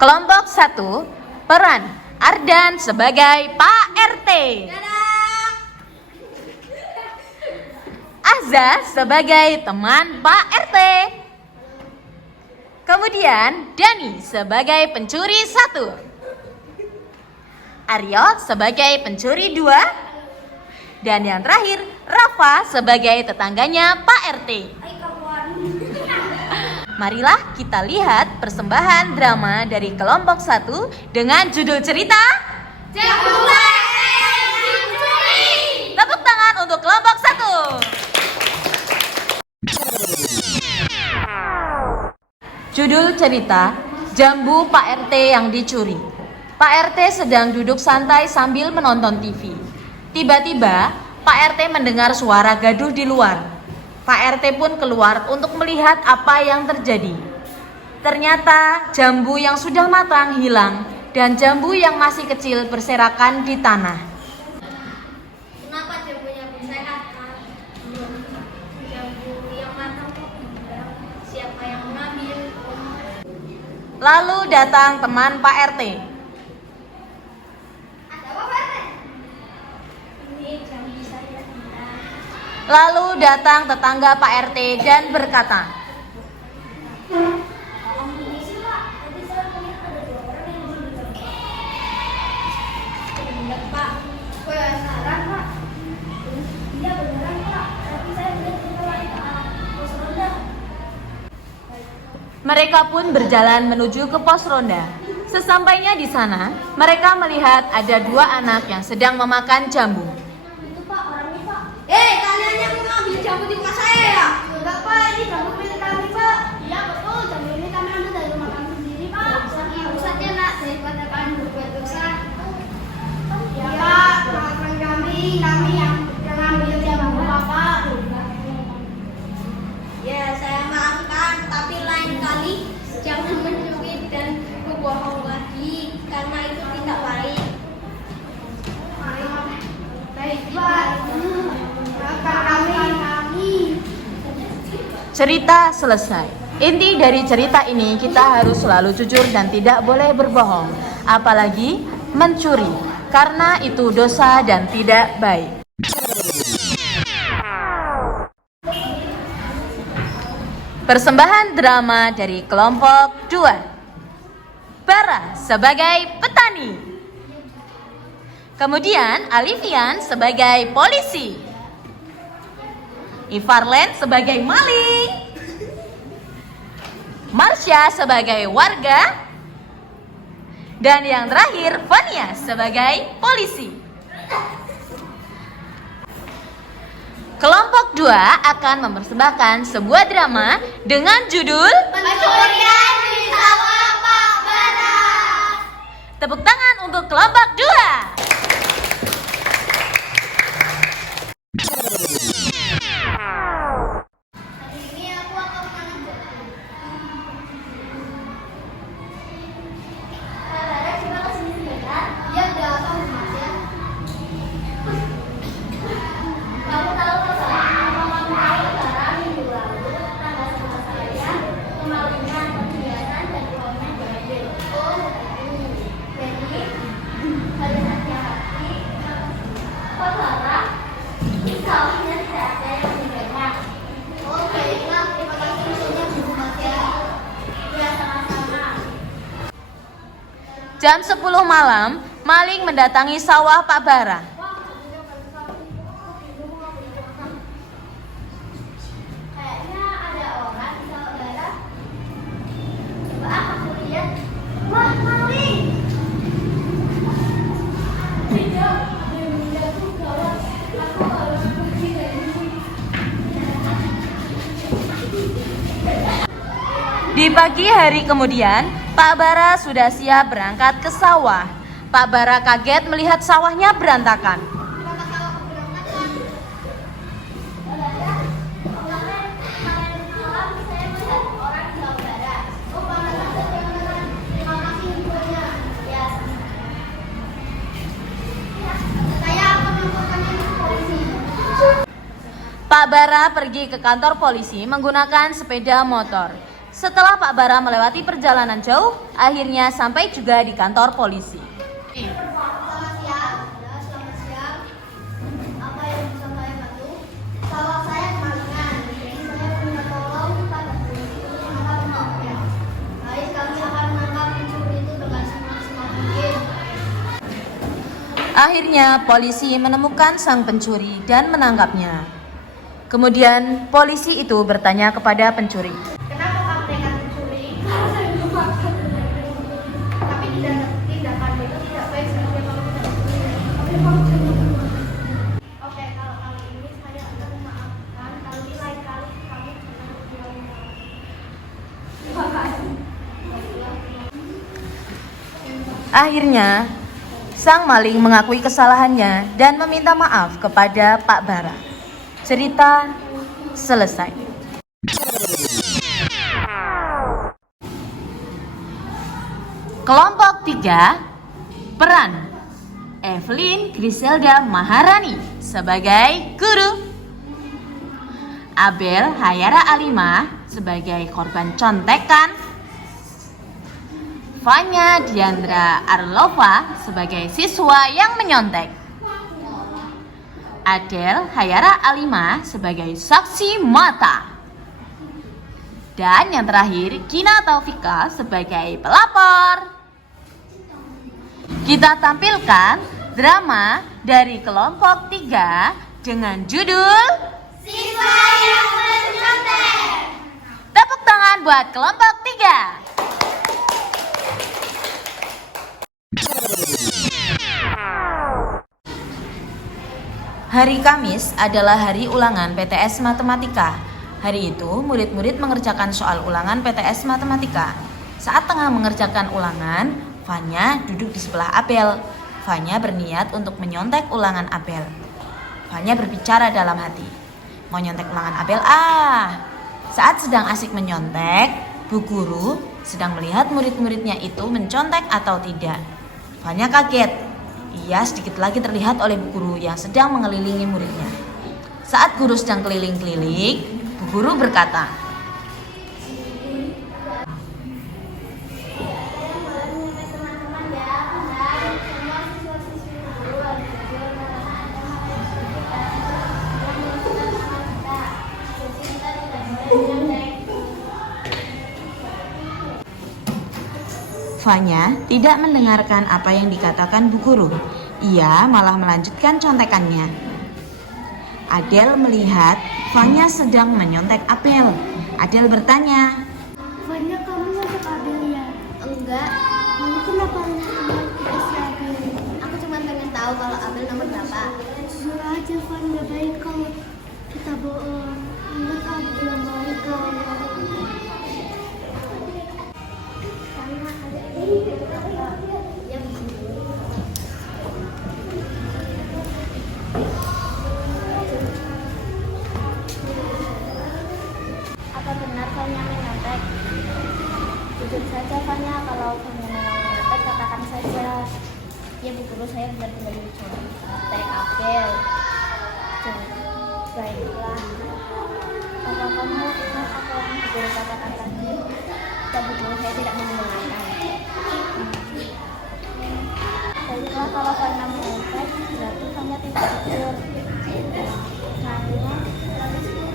Kelompok 1, peran Ardan sebagai Pak RT. Azza sebagai teman Pak RT. Kemudian Dani sebagai pencuri 1. Aryo sebagai pencuri 2. Dan yang terakhir Rafa sebagai tetangganya Pak RT. Marilah kita lihat persembahan drama dari kelompok 1 dengan judul cerita Tepuk tangan untuk kelompok 1. Judul cerita Jambu Pak RT yang dicuri. Pak RT sedang duduk santai sambil menonton TV. Tiba-tiba Pak RT mendengar suara gaduh di luar. Pak RT pun keluar untuk melihat apa yang terjadi. Ternyata jambu yang sudah matang hilang dan jambu yang masih kecil berserakan di tanah. Kenapa jambunya berserak, Kak? Jambu yang matang kok hilang? Siapa yang mengambil? Lalu datang teman Pak RT. Ada apa, Pak RT? Ini jambu saya hilang. Lalu datang tetangga Pak RT dan berkata, Permisi, Pak. Tadi saya melihat ada 2 orang yang mencuri jambu. Benar, Pak. Beneran, Pak. Iya, beneran, Pak. Tapi saya melihat juga lain ke arah pos ronda. mereka pun berjalan menuju ke pos ronda. Sesampainya di sana, mereka melihat ada 2 anak yang sedang memakan jambu. Itu, Pak, orangnya, Pak. Kalian yang mengambil jambu di rumah saya ya? Enggak, Pak. Ini jambu milik kami, Pak. Iya, betul. Jambu ini kami ambil dari rumah kami sendiri, Pak. Ibu saja, nak. Daripada kalian berbuat dosa. Ya, Pak. Maafkan kami. Kami yang ambil jambu, Bapak. Ya, saya maafkan. Tapi lain kali jangan mencuri dan berbohong lagi. Karena itu tidak baik. Baik, Pak. Cerita selesai. Inti dari cerita ini kita harus selalu jujur dan tidak boleh berbohong, apalagi mencuri, karena itu dosa dan tidak baik. Persembahan drama dari kelompok 2. Bara sebagai petani. Kemudian Alifian sebagai polisi. Ivarlen sebagai maling. Marsha sebagai warga. Dan yang terakhir Vania sebagai polisi. Kelompok 2 akan mempersembahkan sebuah drama dengan judul Pencurian di sawah Pak Bara. Tepuk tangan untuk kelompok 2. Hari ini aku akan menangani. Pak Bara coba kesini sebentar. Ya udah apa aja. Kamu tahu minggu lalu tetangga sama saya kemalingan, pembiasan dan uangnya diambil. Jadi harus hati-hati. Pak Bara, sawahnya tidak ada yang banyak. Baiklah, terima kasih infonya Bu Matia. Ya, sama-sama. Jam 10 malam, maling mendatangi sawah Pak Bara. Kayaknya ada orang di sawah Bara. Coba aku lihat. Wah, maling! Tidak, ada yang menjatuh gawat. Aku harus pergi dari sini. Di pagi hari kemudian, Pak Bara sudah siap berangkat ke sawah. Pak Bara kaget melihat sawahnya berantakan. Kenapa sawah keberangkatan? Saudara, kemarin malam saya melihat orang di sawah Bara. Oh, pantas beneran. Terima kasih infonya. Ya, saya akan melaporkannya ke polisi. Pak Bara pergi ke kantor polisi menggunakan sepeda motor. Setelah Pak Bara melewati perjalanan jauh, akhirnya sampai juga di kantor polisi. Selamat siang. Ya, selamat siang. Apa yang bisa saya bantu? Sawah saya kemalingan. Jadi saya minta tolong pada polisi untuk menangkap pencurinya. Baik, kami akan menangkap pencuri itu dengan semaksimal mungkin. Akhirnya polisi menemukan sang pencuri dan menangkapnya. Kemudian polisi itu bertanya kepada pencuri. Kenapa kamu nekat mencuri? Karena saya memaksa. Tapi tindakan itu tidak baik seharusnya kamu tidak mencuri. Tapi kamu jangan. Oke, kalau kali ini saya akan memaafkan. Kalau di lain kali kamu jangan berulang-ulang. Terima kasih. Akhirnya, sang maling mengakui kesalahannya dan meminta maaf kepada Pak Bara. Cerita selesai. Kelompok 3, peran Evelyn Griselda Maharani sebagai guru, Abel Hayara Alima sebagai korban contekan, Fanya Diandra Arlova sebagai siswa yang menyontek, Adel Hayara Alima sebagai saksi mata, dan yang terakhir Gina Taufika sebagai pelapor. Kita tampilkan drama dari kelompok 3 dengan judul Siswa yang menyontek. Tepuk tangan buat kelompok 3. Hari Kamis adalah hari ulangan PTS Matematika. Hari itu, murid-murid mengerjakan soal ulangan PTS Matematika. Saat tengah mengerjakan ulangan, Fanya duduk di sebelah Abel. Fanya berniat untuk menyontek ulangan Abel. Fanya berbicara dalam hati, mau nyontek ulangan Abel Saat sedang asik menyontek, Bu Guru sedang melihat murid-muridnya itu mencontek atau tidak. Fanya kaget. Ia sedikit lagi terlihat oleh Bu Guru yang sedang mengelilingi muridnya. Saat guru sedang keliling-keliling, Bu Guru berkata, Teman-teman ya, dan semua siswa-siswi guru harus jujur melaksanakan kita. Jadi kita tidak boleh menyontek. Fanya tidak mendengarkan apa yang dikatakan Bu Guru. Ia malah melanjutkan contekannya. Adel melihat Fanya sedang menyontek Abel. Adel bertanya, Fanya, kamu nyontek Abel ya? Enggak. Kamu kenapa nyontek si Abel? Aku cuma pengen tahu kalau Abel nomor berapa. Jujur aja, Fanya, baik kalau kita bohong. Ingat Abel belum baik kalau apa benar Fanya menyontek? Jujur saja Fanya, kalau Fanya memang menyontek katakan saja. Ya Bu Guru, saya benar-benar mencontek Abel. Baiklah. Kalau kamu ingat apa yang Bu Guru katakan tadi, dan Bu Guru saya tidak mendengarkan. Baiklah, kalau Fanya menyontek berarti Fanya tidak jujur.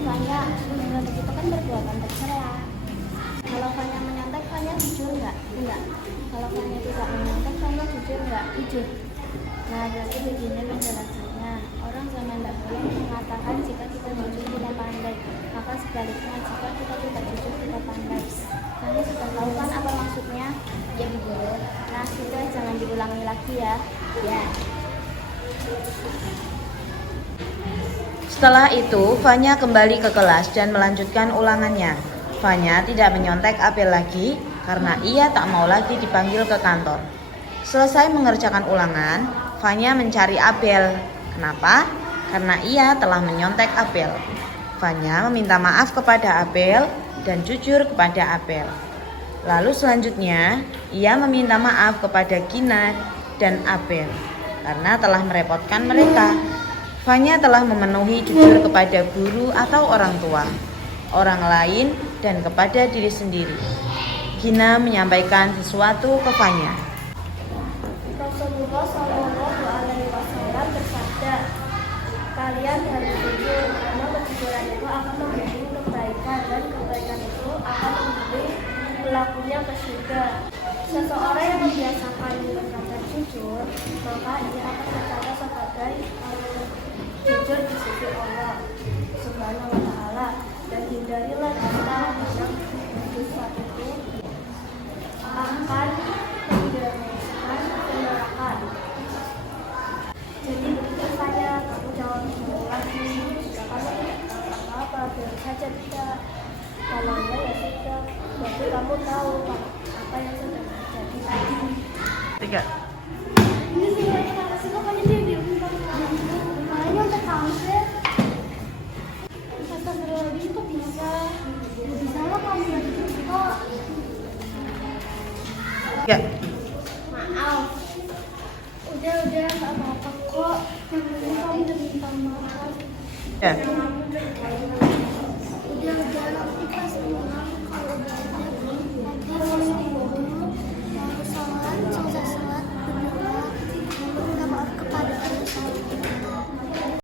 Fanya dengan begitu kan perbuatan tercela. Kalau Fanya menyontek, Fanya jujur nggak? Enggak. Kalau Fanya tidak menyontek, Fanya jujur nggak? Jujur. Nah, berarti begini penjelasannya. Orang zaman dahulu mengatakan jika kita jujur kita pandai, maka sebaliknya jika kita tidak jujur kita pandai. Fanya sudah tahu kan apa maksudnya? Ya Bu Guru. Nah, sudah jangan diulangi lagi ya. Ya. Setelah itu, Fanya kembali ke kelas dan melanjutkan ulangannya. Fanya tidak menyontek Abel lagi karena ia tak mau lagi dipanggil ke kantor. Selesai mengerjakan ulangan, Fanya mencari Abel. Kenapa? Karena ia telah menyontek Abel. Fanya meminta maaf kepada Abel dan jujur kepada Abel. Lalu selanjutnya, ia meminta maaf kepada Gina dan Abel karena telah merepotkan mereka. Fanya telah memenuhi jujur kepada guru atau orang tua. Orang lain dan kepada diri sendiri. Gina menyampaikan sesuatu ke Fanya. Rasulullah Shallallahu Alaihi Wasallam bersabda, kalian harus jujur karena kejujuran itu akan membawa kebaikan dan kebaikan itu akan membawa pelakunya ke surga. Seseorang yang membiasakan berkata jujur, maka ia akan tercatat sebagai jujur di sisi Allah Subhanahu Wa Taala. Dan hindarilah kita yang sesuatu itu akan menjelaskan penerakan. Jadi begitu saja, kamu jangan ngomong lagi. Jika kamu apa-apa, biar saja tidak. Kalau enggak ya sudah. Berarti kamu tahu apa yang sudah terjadi tadi. 3. Ini sebenarnya karena sih kok dia bilang makanya udah tahu sih. Kata berlebih kok bisa? Bisa lah kamu kok. 3. Maaf. Udah nggak apa-apa kok. Yang penting kamu udah minta maaf. Ya.